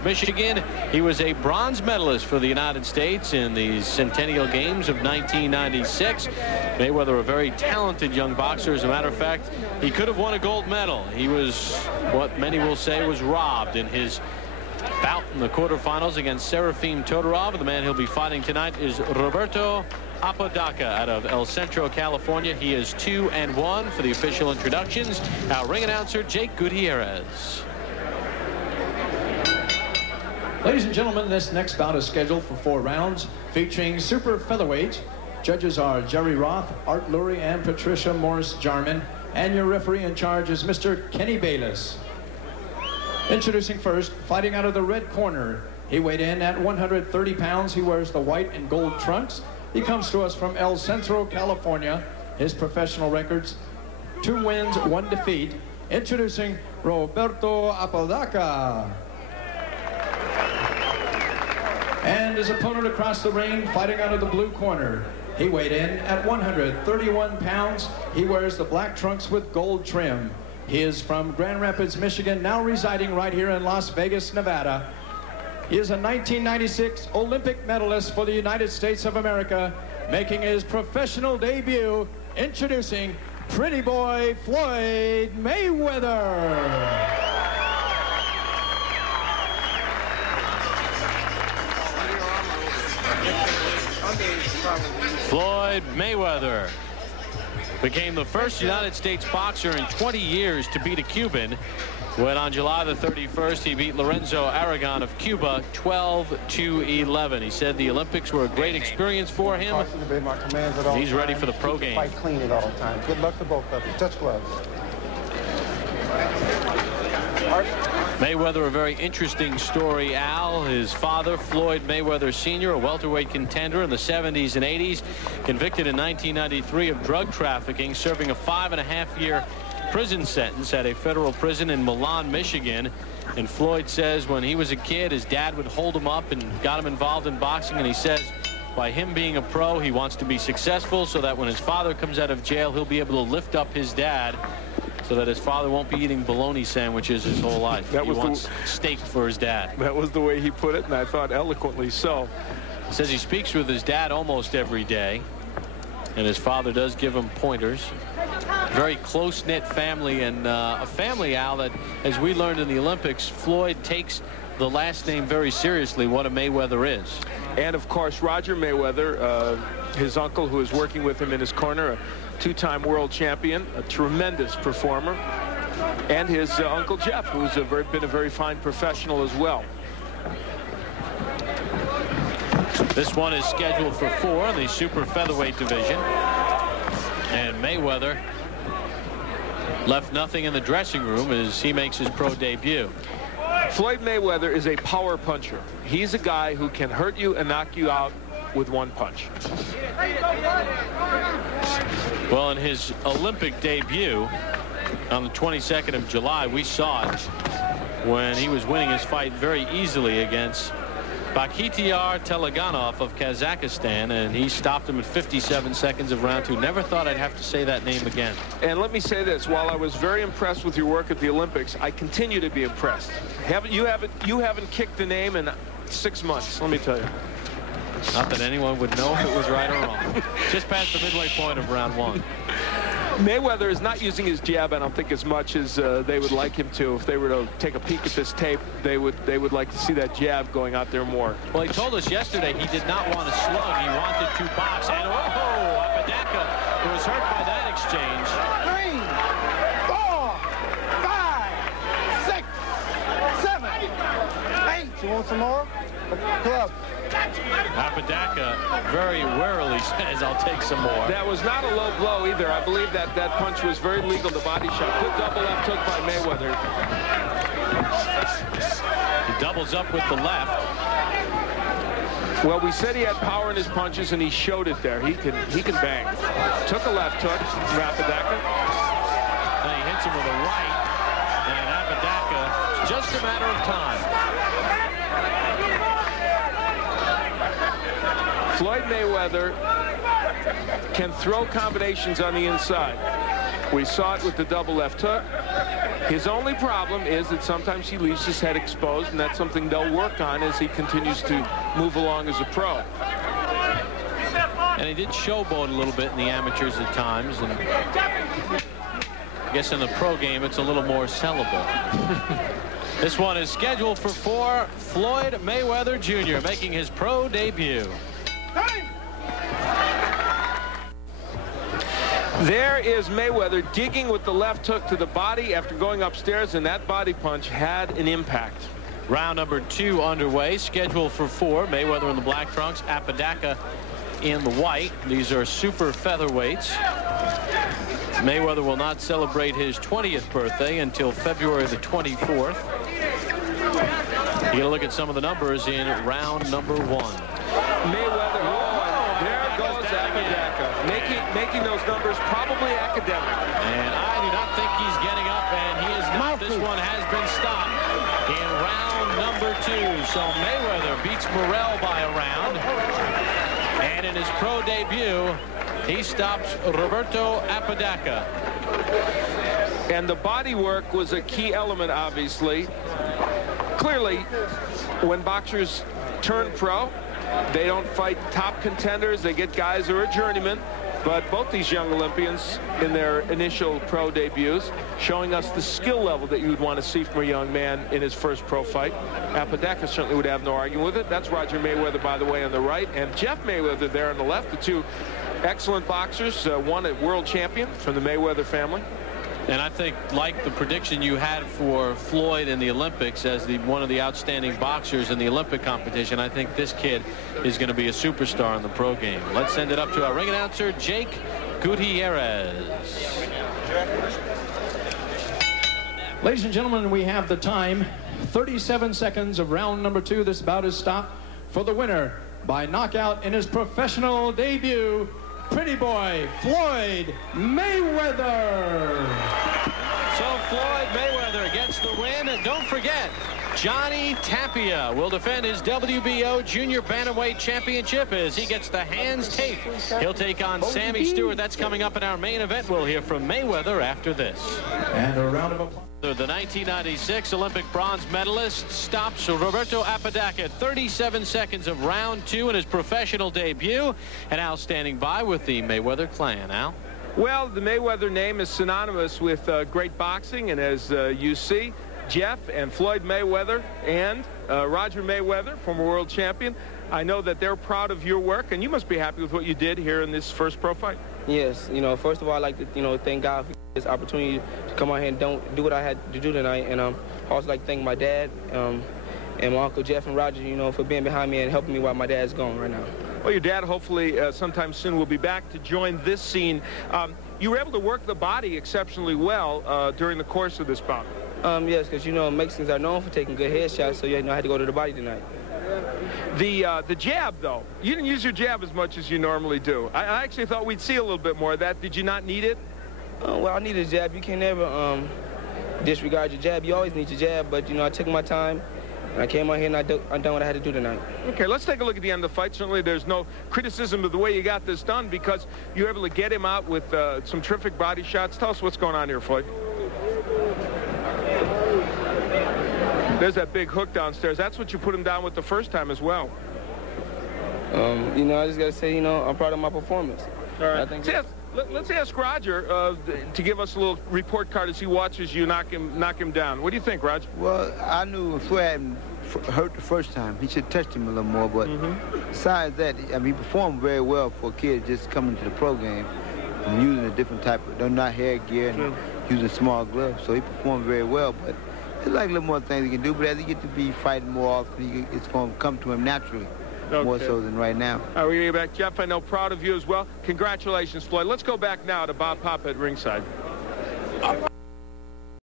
Rapids, Michigan. He was a bronze medalist for the United States in the Centennial Games of 1996. Mayweather, a very talented young boxer. As a matter of fact, he could have won a gold medal. He was what many will say was robbed in his bout in the quarterfinals against Serafim Todorov. The man he'll be fighting tonight is Roberto Apodaca out of El Centro, California. He is 2-1 for the official introductions. Our ring announcer, Jake Gutierrez. Ladies and gentlemen, this next bout is scheduled for 4 rounds, featuring super featherweight. Judges are Jerry Roth, Art Lurie, and Patricia Morris-Jarman. And your referee in charge is Mr. Kenny Bayless. Introducing first, fighting out of the red corner. He weighed in at 130 pounds. He wears the white and gold trunks. He comes to us from El Centro, California. His professional records, 2 wins, 1 defeat. Introducing Roberto Apodaca. And his opponent across the ring, fighting out of the blue corner. He weighed in at 131 pounds. He wears the black trunks with gold trim. He is from Grand Rapids, Michigan, now residing right here in Las Vegas, Nevada. He is a 1996 Olympic medalist for the United States of America, making his professional debut, introducing Pretty Boy Floyd Mayweather. Floyd Mayweather became the first United States boxer in 20 years to beat a Cuban when on July the 31st he beat Lorenzo Aragon of Cuba 12-11. He said the Olympics were a great experience for him. He's ready for the pro game. Fight clean at all times. Good luck to both of you. Touch gloves. Mayweather, a very interesting story, Al. His father, Floyd Mayweather Sr., a welterweight contender in the 70s and 80s, convicted in 1993 of drug trafficking, serving a 5.5-year prison sentence at a federal prison in Milan, Michigan. And Floyd says when he was a kid, his dad would hold him up and got him involved in boxing. And he says by him being a pro, he wants to be successful so that when his father comes out of jail, he'll be able to lift up his dad, so that his father won't be eating bologna sandwiches his whole life. He wants steak for his dad. That was the way he put it, and I thought eloquently so. He says he speaks with his dad almost every day, and his father does give him pointers. Very close-knit family, and a family, Al, that, as we learned in the Olympics, Floyd takes the last name very seriously, what a Mayweather is. And, of course, Roger Mayweather, his uncle, who is working with him in his corner, a 2-time world champion, a tremendous performer, and his Uncle Jeff, who's been a very fine professional as well. This one is scheduled for 4 in the super featherweight division, and Mayweather left nothing in the dressing room as he makes his pro debut. Floyd Mayweather is a power puncher. He's a guy who can hurt you and knock you out with 1 punch. Well, in his Olympic debut on the 22nd of July, we saw it when he was winning his fight very easily against Bakhtiar Teleganov of Kazakhstan, and he stopped him in 57 seconds of round 2. Never thought I'd have to say that name again. And let me say this, while I was very impressed with your work at the Olympics, I continue to be impressed. You haven't kicked the name in 6 months, let me tell you. Not that anyone would know if it was right or wrong. Just past the midway point of round 1. Mayweather is not using his jab, I don't think, as much as they would like him to. If they were to take a peek at this tape, they would like to see that jab going out there more. Well, he told us yesterday he did not want to slug. He wanted to box. And oh, Apodaca was hurt by that exchange. 3, 4, 5, 6, 7, 8. You want some more? Club. Apodaca very warily says, I'll take some more. That was not a low blow either. I believe that punch was very legal, the body shot. Good double left hook by Mayweather. He doubles up with the left. Well, we said he had power in his punches, and he showed it there. He can bang. Took a left hook from Apodaca. And he hits him with a right. And Apodaca, it's just a matter of time. Floyd Mayweather can throw combinations on the inside. We saw it with the double left hook. His only problem is that sometimes he leaves his head exposed, and that's something they'll work on as he continues to move along as a pro. And he did showboat a little bit in the amateurs at times, and I guess in the pro game it's a little more sellable. This one is scheduled for 4. Floyd Mayweather Jr. making his pro debut. There is Mayweather digging with the left hook to the body after going upstairs, and that body punch had an impact. Round number 2 underway, scheduled for 4. Mayweather in the black trunks, Apodaca in the white. These are super featherweights. Mayweather will not celebrate his 20th birthday until February the 24th. You get a look at some of the numbers in round number 1. Mayweather, there goes Apodaca, making those numbers probably academic. And I do not think he's getting up, and he is not. This one has been stopped in round number 2. So Mayweather beats Morrell by a round. And in his pro debut, he stops Roberto Apodaca. And the body work was a key element, obviously. Clearly, when boxers turn pro, they don't fight top contenders. They get guys who are journeymen. But both these young Olympians in their initial pro debuts showing us the skill level that you would want to see from a young man in his first pro fight. Apodaca certainly would have no argument with it. That's Roger Mayweather, by the way, on the right, and Jeff Mayweather there on the left. The two excellent boxers, one a world champion from the Mayweather family. And I think, like the prediction you had for Floyd in the Olympics as one of the outstanding boxers in the Olympic competition, I think this kid is going to be a superstar in the pro game. Let's send it up to our ring announcer, Jake Gutierrez. Ladies and gentlemen, we have the time. 37 seconds of round number 2. This bout is stopped for the winner by knockout in his professional debut, Pretty Boy Floyd Mayweather. So Floyd Mayweather gets the win. And don't forget, Johnny Tapia will defend his WBO Junior Bantamweight Championship as he gets the hands taped. He'll take on Sammy Stewart. That's coming up in our main event. We'll hear from Mayweather after this. And a round of applause. The 1996 Olympic bronze medalist stops Roberto Apodaca at 37 seconds of round 2 in his professional debut. And Al standing by with the Mayweather clan. Al? Well, the Mayweather name is synonymous with great boxing, and as you see, Jeff and Floyd Mayweather and Roger Mayweather, former world champion, I know that they're proud of your work, and you must be happy with what you did here in this first pro fight. Yes, first of all, I'd like to, thank God for this opportunity to come out here and do what I had to do tonight. And I also like to thank my dad and my Uncle Jeff and Roger, for being behind me and helping me while my dad's gone right now. Well, your dad hopefully sometime soon will be back to join this scene. You were able to work the body exceptionally well during the course of this bout. Yes, because, Mexicans are known for taking good headshots, so, I had to go to the body tonight. The jab, though, you didn't use your jab as much as you normally do. I actually thought we'd see a little bit more of that. Did you not need it? Well, I need a jab. You can never disregard your jab. You always need your jab, but, I took my time, and I came out here and I done what I had to do tonight. Okay, let's take a look at the end of the fight. Certainly there's no criticism of the way you got this done because you were able to get him out with some terrific body shots. Tell us what's going on here, Floyd. There's that big hook downstairs. That's what you put him down with the first time as well. I just got to say, I'm proud of my performance. All right. Let's ask Roger to give us a little report card as he watches you knock him down. What do you think, Roger? Well, I knew if Floyd hadn't hurt the first time, he should have touched him a little more. But besides that, he performed very well for a kid just coming to the pro game and using a different type of, not hair gear and using small gloves. So he performed very well. But there's like a little more things he can do. But as he gets to be fighting more often, it's going to come to him naturally. Okay. More so than right now. All right, we're going to get back. Jeff, I know, proud of you as well. Congratulations, Floyd. Let's go back now to Bob Papa at ringside.